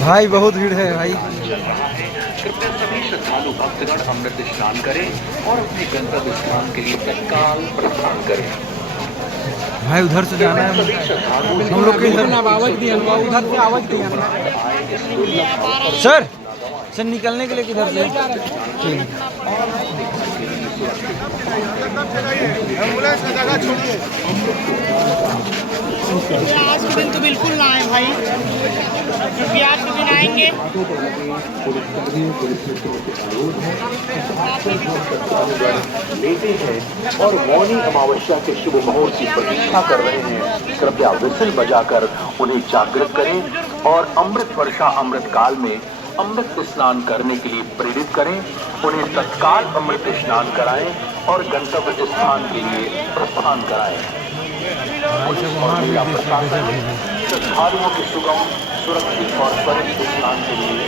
भाई बहुत भीड़ है भाई। कृपया सभी श्रद्धालु भक्तगण अमृत स्नान करें और अपने गंतव्य स्थान के लिए तत्काल प्रस्थान करें। भाई उधर से जाना है हम लोग के इधर आवाज दिया उधर से आवाज दिया सर सर निकलने के लिए किधर से ठीक आज के दिन तो बिल्कुल ना आए भाई, क्योंकि आज के दिन आएंगे लेते हैं और मौनी अमावस्या के शुभ मुहूर्त की प्रतीक्षा कर रहे हैं। कृपया विसल बजाकर उन्हें जागृत करें और अमृत वर्षा अमृत काल में अमृत स्नान करने के लिए प्रेरित करें। उन्हें तत्काल अमृत स्नान कराएं और गंतव्य स्थान के लिए प्रस्थान कराएं। श्रद्धालुओं के सुगम, सुरक्षित और त्वरित स्नान के लिए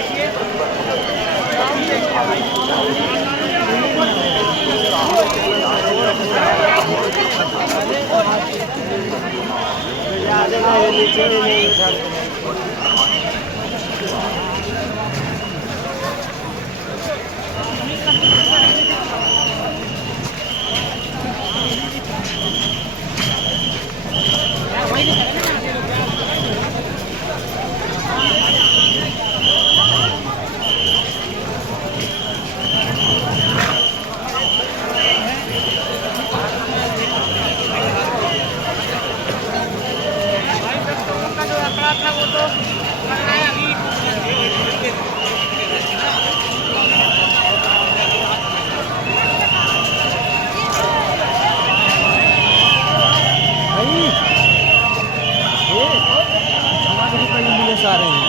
आ रहे हैं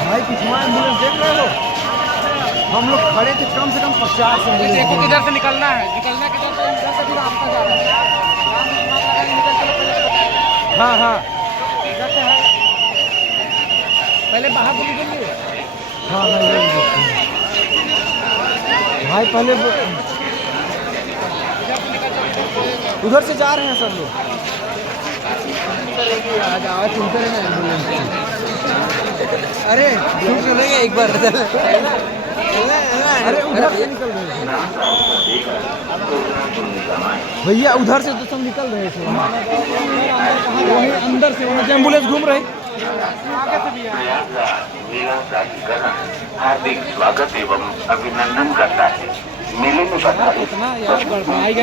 भाई। पिछवा एम्बुलेंस देख रहे हो, हम लोग खड़े थे कम से कम 50 एम्बुलेंस। देखो किधर से निकलना है, निकलना किधर से, इधर से भी रास्ता जा रहा है। हाँ हाँ पहले बाहर से निकलिए। हाँ हाँ भाई पहले उधर से जा रहे हैं सब लोग। आज आवाज सुनते रहे ना एम्बुलेंस। अरे सुनेंगे एक बार। अरे उधर से निकल रहे थे भैया, उधर से तो सब निकल रहे थे। वहीं अंदर से वहाँ एम्बुलेंस घूम रही। हार्दिक स्वागत एवं अभिनंदन करता है। मेले में बधाई। इतना यार गड़बड़ाई का